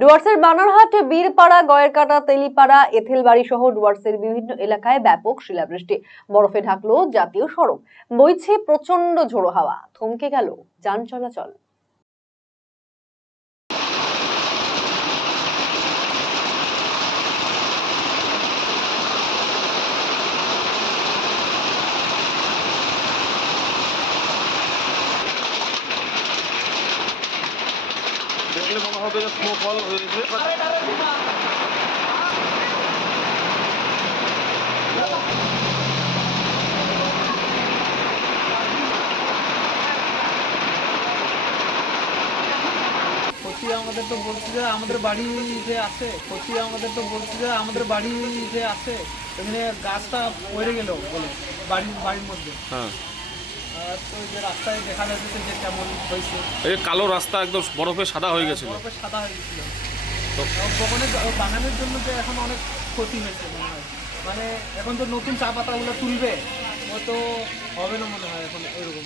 ডুয়ার্সের বানারহাট, বীরপাড়া, গয়েরকাটা, তেলিপাড়া, এথেলবাড়ি সহ ডুয়ার্সের বিভিন্ন এলাকায় ব্যাপক শিলাবৃষ্টি। বরফে ঢাকলো জাতীয় সড়ক, বইছে প্রচন্ড ঝোড়ো হাওয়া, থমকে গেল যান চলাচল। দেখলে মনে হবে যে স্নোফল হয়েছে। আমাদের তো বলছে যে আমাদের বাড়ি যে আছে আমাদের তো বলছে যে আমাদের বাড়ি যে আছে এখানে গাছটা পড়ে গেল বলে বাড়ির মধ্যে। হ্যাঁ, তো যে রাস্তায় দেখা যাচ্ছে যে কেমন হয়েছে, এই কালো রাস্তা একদম বরফে সাদা হয়ে গেছিল। সাদা হয়ে গেছিল। বগনে বাগানের জন্য যে এখন অনেক ক্ষতি হয়েছে মনে হয়। মানে এখন তো নতুন চা পাতাগুলো তুলবে, ও তো হবে না মনে হয় এখন এরকম।